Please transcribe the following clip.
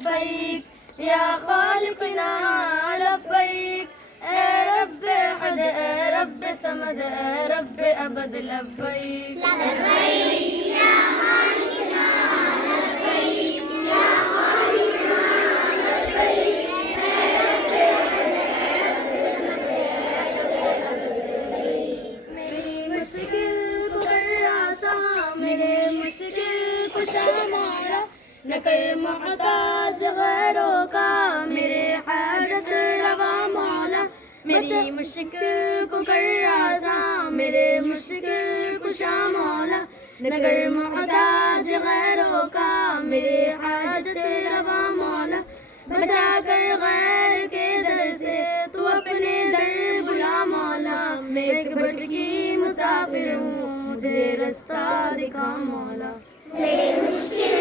لبیک یا خالقنا لبیک، اے رب احد، اے رب صمد، اے رب ابد لبیک میری مشکل کو کر آسان، میرے مشکل کو شمارا، نہ کر محتاج غیروں کا میرے حاجت روا مولا، میری مشکل کو کر آسان، میرے مشکل کو شمارا، نہ کر محتاج غیروں کا میرے حاجت روا مولا، بچا کر غیر کے در سے تو اپنے در بلا مولا، میں ایک بھٹکی مسافر ہوں، مجھے رستہ دکھا مولا، میری مشکل